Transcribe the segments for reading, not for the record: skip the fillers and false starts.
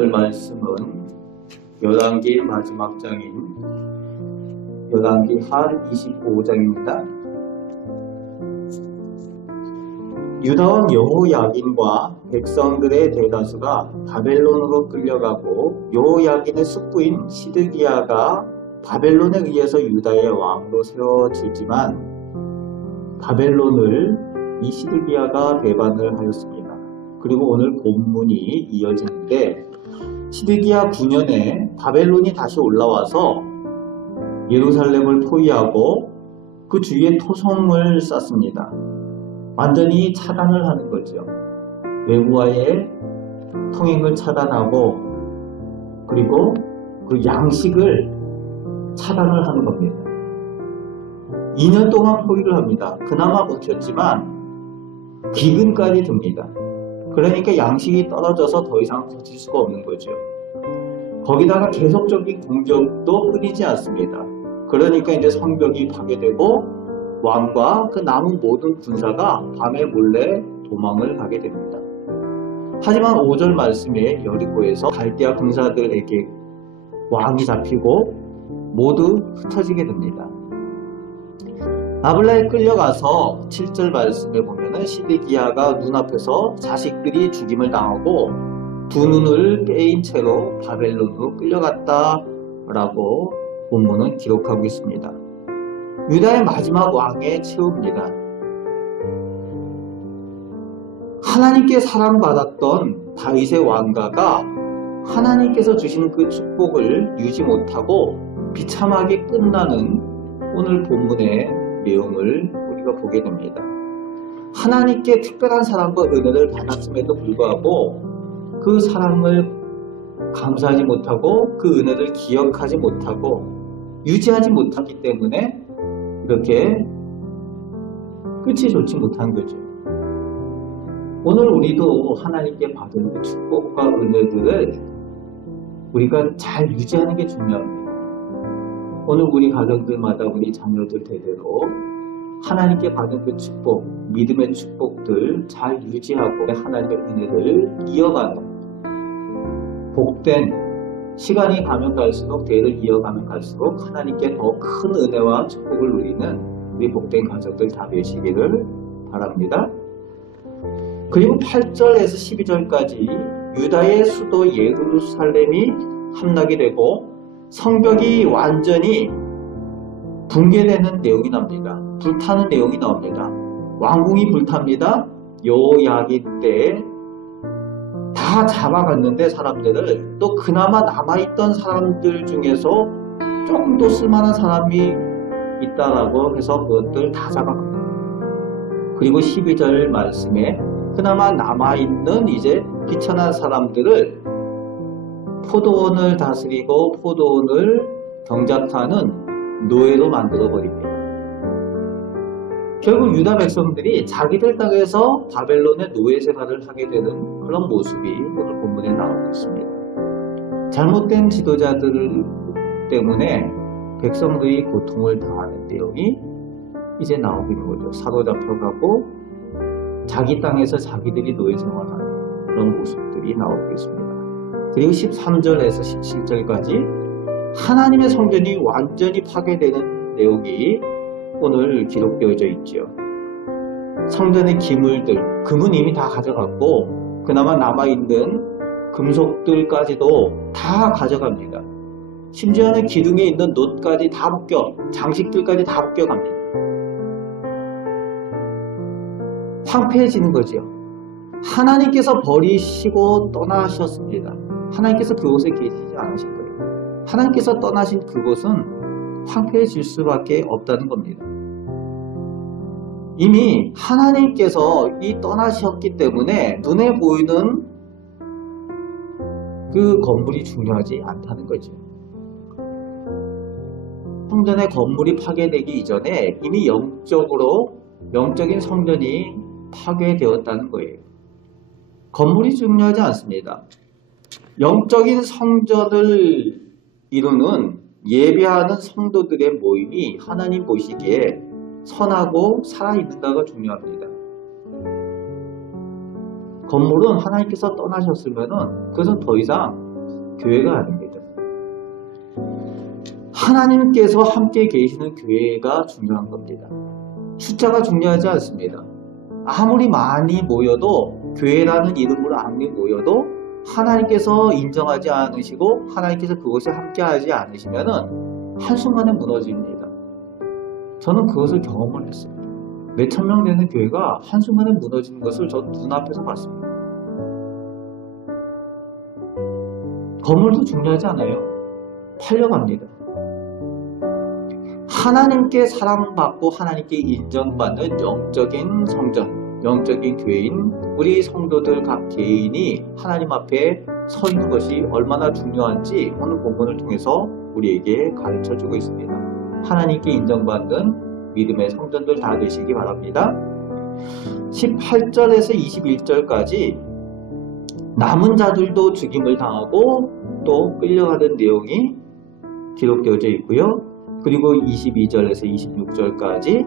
오늘 말씀은 열왕기 마지막 장인 열왕기 한 25장입니다. 유다왕 여호야긴과 백성들의 대다수가 바벨론으로 끌려가고 여호야긴의 숙부인 시드기야가 바벨론에 의해서 유다의 왕으로 세워지지만 바벨론을 이 시드기야가 배반을 하였습니다. 그리고 오늘 본문이 이어지는데 시드기야 9년에 바벨론이 다시 올라와서 예루살렘을 포위하고 그 주위에 토성을 쌓습니다. 완전히 차단을 하는 거죠. 외부와의 통행을 차단하고 그리고 그 양식을 차단을 하는 겁니다. 2년 동안 포위를 합니다. 그나마 버텼지만 기근까지 듭니다. 그러니까 양식이 떨어져서 더 이상 버틸 수가 없는 거죠. 거기다가 계속적인 공격도 끊이지 않습니다. 그러니까 이제 성벽이 파괴되고 왕과 그 남은 모든 군사가 밤에 몰래 도망을 가게 됩니다. 하지만 5절 말씀에 여리고에서 갈대아 군사들에게 왕이 잡히고 모두 흩어지게 됩니다. 라블라에 끌려가서 7절 말씀에 보면은 시드기야가 눈앞에서 자식들이 죽임을 당하고 두 눈을 빼인 채로 바벨론으로 끌려갔다라고 본문은 기록하고 있습니다. 유다의 마지막 왕의 최후입니다. 하나님께 사랑받았던 다윗의 왕가가 하나님께서 주신 그 축복을 유지 못하고 비참하게 끝나는 오늘 본문의 내용을 우리가 보게 됩니다. 하나님께 특별한 사랑과 은혜를 받았음에도 불구하고 그 사랑을 감사하지 못하고 그 은혜를 기억하지 못하고 유지하지 못하기 때문에 이렇게 끝이 좋지 못한 거죠. 오늘 우리도 하나님께 받은 그 축복과 은혜들을 우리가 잘 유지하는 게 중요합니다. 오늘 우리 가정들마다 우리 자녀들 대대로 하나님께 받은 그 축복, 믿음의 축복들 잘 유지하고 하나님의 은혜를 이어가는 복된 시간이 가면 갈수록 대를 이어가면 갈수록 하나님께 더 큰 은혜와 축복을 누리는 우리 복된 가정들 다 되시기를 바랍니다. 그리고 8절에서 12절까지 유다의 수도 예루살렘이 함락이 되고 성벽이 완전히 붕괴되는 내용이 납니다. 불타는 내용이 나옵니다. 왕궁이 불탑니다. 여호야긴 때 다 잡아갔는데 사람들을 또 그나마 남아있던 사람들 중에서 조금 더 쓸만한 사람이 있다라고 해서 그것들 다 잡아갑니다. 그리고 12절 말씀에 그나마 남아있는 이제 비천한 사람들을 포도원을 다스리고 포도원을 경작하는 노예로 만들어버립니다. 결국 유다 백성들이 자기들 땅에서 바벨론의 노예 생활을 하게 되는 그런 모습이 오늘 본문에 나오고 있습니다. 잘못된 지도자들 때문에 백성들이 고통을 당하는 내용이 이제 나오고 있는 거죠. 사로잡혀가고 자기 땅에서 자기들이 노예 생활하는 그런 모습들이 나오고 있습니다. 그리고 13절에서 17절까지 하나님의 성전이 완전히 파괴되는 내용이 오늘 기록되어져 있죠. 성전의 기물들, 금은 이미 다 가져갔고 그나마 남아있는 금속들까지도 다 가져갑니다. 심지어는 기둥에 있는 놋까지 다 벗겨, 장식들까지 다 벗겨갑니다. 황폐해지는 거죠. 하나님께서 버리시고 떠나셨습니다. 하나님께서 그곳에 계시지 않으신 거예요. 하나님께서 떠나신 그곳은 황폐해질 수밖에 없다는 겁니다. 이미 하나님께서 이 떠나셨기 때문에 눈에 보이는 그 건물이 중요하지 않다는 거죠. 성전의 건물이 파괴되기 이전에 이미 영적인 성전이 파괴되었다는 거예요. 건물이 중요하지 않습니다. 영적인 성전을 이루는 예배하는 성도들의 모임이 하나님 보시기에 선하고 살아있는가가 중요합니다. 건물은 하나님께서 떠나셨으면 그것은 더 이상 교회가 아닙니다. 하나님께서 함께 계시는 교회가 중요한 겁니다. 숫자가 중요하지 않습니다. 아무리 많이 모여도, 교회라는 이름으로 아무리 모여도 하나님께서 인정하지 않으시고 하나님께서 그것에 함께하지 않으시면은 한순간에 무너집니다. 저는 그것을 경험을 했어요. 몇천 명 되는 교회가 한순간에 무너지는 것을 저 눈앞에서 봤습니다. 건물도 중요하지 않아요. 팔려갑니다. 하나님께 사랑받고 하나님께 인정받는 영적인 성전, 영적인 교회인 우리 성도들 각 개인이 하나님 앞에 서 있는 것이 얼마나 중요한지 오늘 본문을 통해서 우리에게 가르쳐주고 있습니다. 하나님께 인정받는 믿음의 성전들 다 되시기 바랍니다. 18절에서 21절까지 남은 자들도 죽임을 당하고 또 끌려가는 내용이 기록되어져 있고요. 그리고 22절에서 26절까지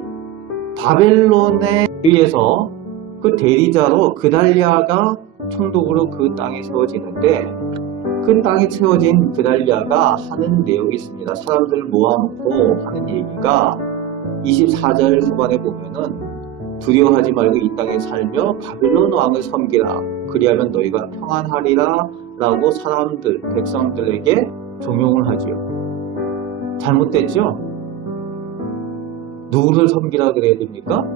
바벨론에 의해서 그 대리자로 그달리아가 총독으로 그 땅에 세워지는데, 그 땅에 세워진 그달리아가 하는 내용이 있습니다. 사람들을 모아놓고 하는 얘기가 24절 후반에 보면은 두려워하지 말고 이 땅에 살며 바벨론 왕을 섬기라. 그리하면 너희가 평안하리라 라고 사람들, 백성들에게 종용을 하지요. 잘못됐죠? 누구를 섬기라 그래야 됩니까?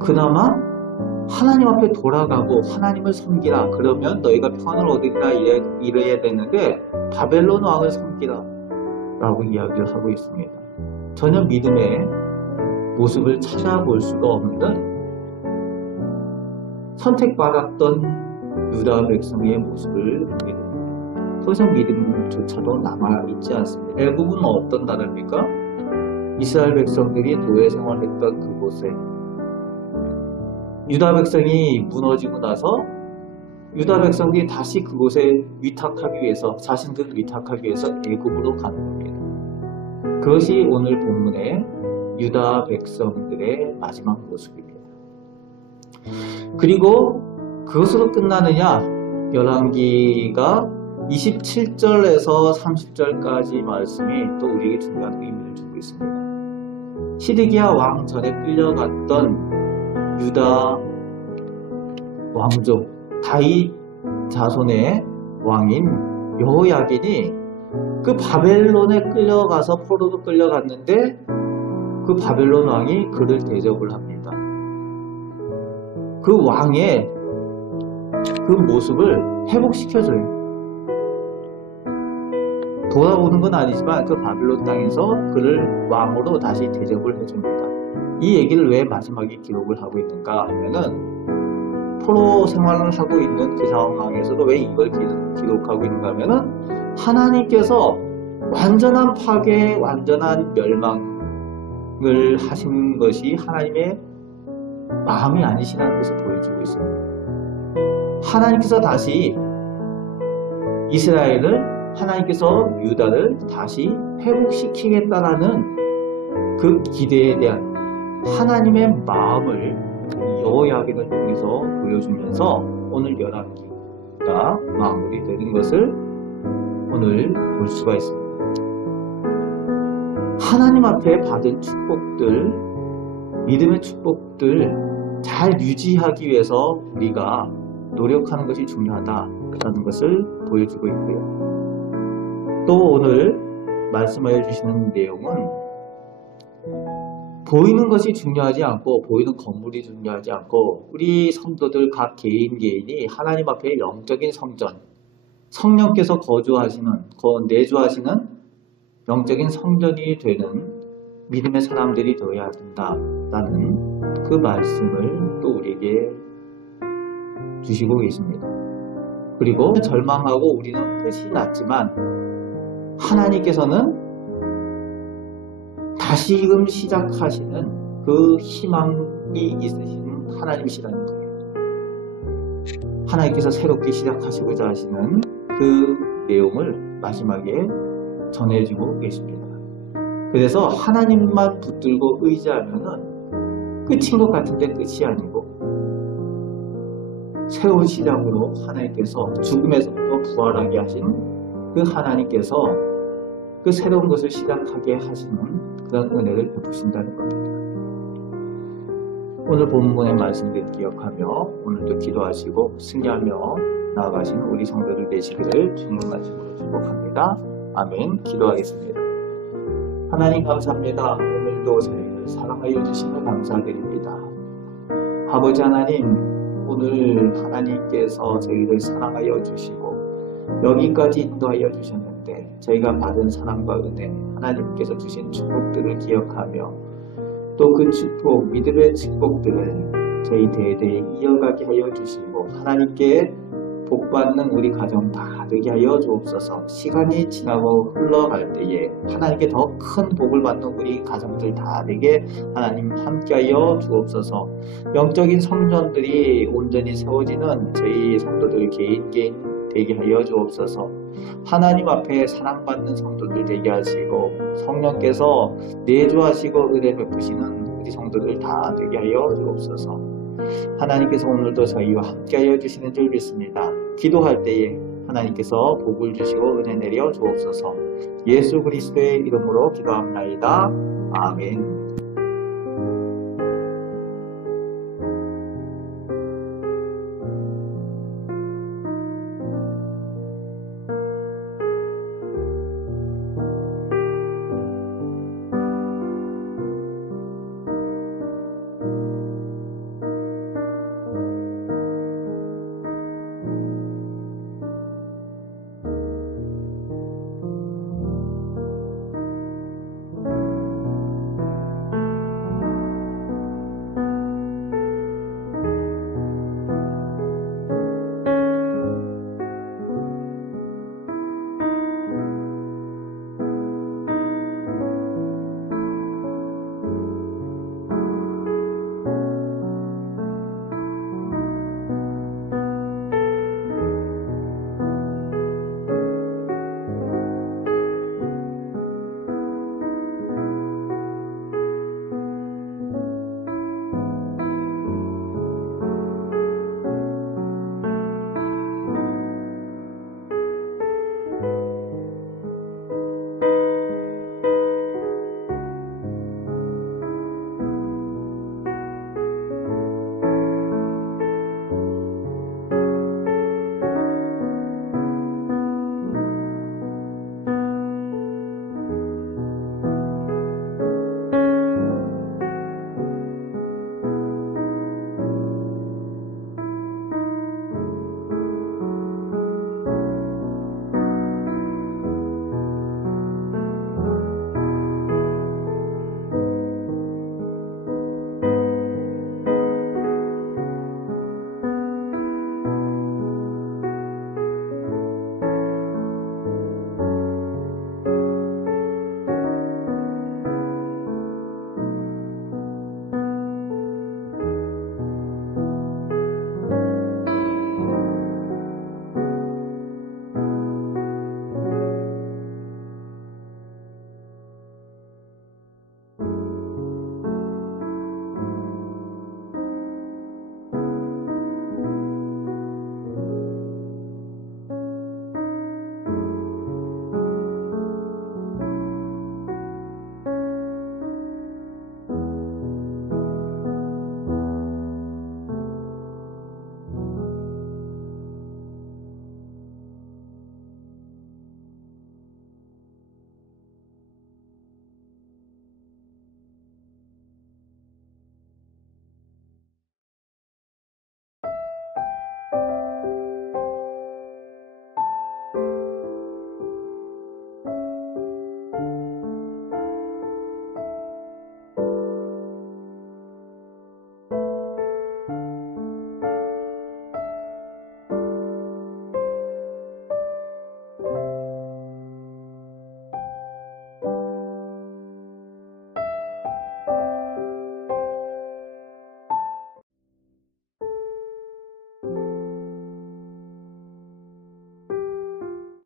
그나마 하나님 앞에 돌아가고 하나님을 섬기라. 그러면 너희가 평안을 얻으리라 이래야 되는데 바벨론 왕을 섬기라 라고 이야기를 하고 있습니다. 전혀 믿음의 모습을 찾아볼 수가 없는, 선택받았던 유다 백성의 모습을 보게 됩니다. 더 이상 믿음조차도 남아있지 않습니다. 대부분 어떤 나라입니까? 이스라엘 백성들이 노예 생활했던 그곳에 유다 백성이 무너지고 나서 유다 백성들이 다시 그곳에 위탁하기 위해서, 자신들을 위탁하기 위해서 애굽으로 가는 겁니다. 그것이 오늘 본문의 유다 백성들의 마지막 모습입니다. 그리고 그것으로 끝나느냐? 열왕기가 27절에서 30절까지 말씀이 또 우리에게 중요한 의미를 주고 있습니다. 시드기야 왕 전에 끌려갔던 유다 왕족 다윗 자손의 왕인 여호야긴이 그 바벨론에 끌려가서 포로로 끌려갔는데 그 바벨론 왕이 그를 대접을 합니다. 그 왕의 그 모습을 회복시켜줘요. 돌아오는 건 아니지만 그 바벨론 땅에서 그를 왕으로 다시 대접을 해줍니다. 이 얘기를 왜 마지막에 기록을 하고 있는가 하면은, 포로 생활을 하고 있는 그 상황에서도 왜 이걸 기록하고 있는가 하면은, 하나님께서 완전한 파괴, 완전한 멸망을 하신 것이 하나님의 마음이 아니시라는 것을 보여주고 있습니다. 하나님께서 다시 이스라엘을, 하나님께서 유다를 다시 회복시키겠다라는 그 기대에 대한 하나님의 마음을 여호야긴을 통해서 보여주면서 오늘 열왕기가 마무리되는 것을 오늘 볼 수가 있습니다. 하나님 앞에 받은 축복들, 믿음의 축복들 잘 유지하기 위해서 우리가 노력하는 것이 중요하다라는 것을 보여주고 있고요. 또 오늘 말씀하여 주시는 내용은 보이는 것이 중요하지 않고, 보이는 건물이 중요하지 않고, 우리 성도들 각 개인이 하나님 앞에 영적인 성전, 성령께서 내주하시는 영적인 성전이 되는 믿음의 사람들이 되어야 된다라는 그 말씀을 또 우리에게 주시고 계십니다. 그리고 절망하고 우리는 끝이 났지만 하나님께서는 다시금 시작하시는 그 희망이 있으신 하나님이시라는 거예요. 하나님께서 새롭게 시작하시고자 하시는 그 내용을 마지막에 전해주고 계십니다. 그래서 하나님만 붙들고 의지하면은 끝인 것 같은데 끝이 아니고, 새로운 시작으로 하나님께서 죽음에서부터 부활하게 하신 그 하나님께서 그 새로운 것을 시작하게 하시는 그런 은혜를 베푸신다는 겁니다. 오늘 본문의 말씀을 기억하며 오늘도 기도하시고 승리하며 나아가시는 우리 성도들 되시기를 주님의 말씀으로 축복합니다. 아멘. 기도하겠습니다. 하나님 감사합니다. 오늘도 저희를 사랑하여 주시며 감사드립니다. 아버지 하나님, 오늘 하나님께서 저희를 사랑하여 주시고 여기까지 인도하여 주셨는데 저희가 받은 사랑과 은혜, 하나님께서 주신 축복들을 기억하며 또 그 축복, 믿음의 축복들을 저희 대대에 이어가게 하여 주시고 하나님께 복받는 우리 가정 다 되게 하여 주옵소서. 시간이 지나고 흘러갈 때에 하나님께 더 큰 복을 받는 우리 가정들 다 되게 하나님 함께 하여 주옵소서. 영적인 성전들이 온전히 세워지는 저희 성도들 개인 되게 하여 주옵소서. 하나님 앞에 사랑받는 성도들 되게 하시고 성령께서 내주하시고 은혜 베푸시는 우리 성도들 다 되게 하여 주옵소서. 하나님께서 오늘도 저희와 함께하여 주시는 줄 믿습니다. 기도할 때에 하나님께서 복을 주시고 은혜 내려 주옵소서. 예수 그리스도의 이름으로 기도합나이다. 아멘.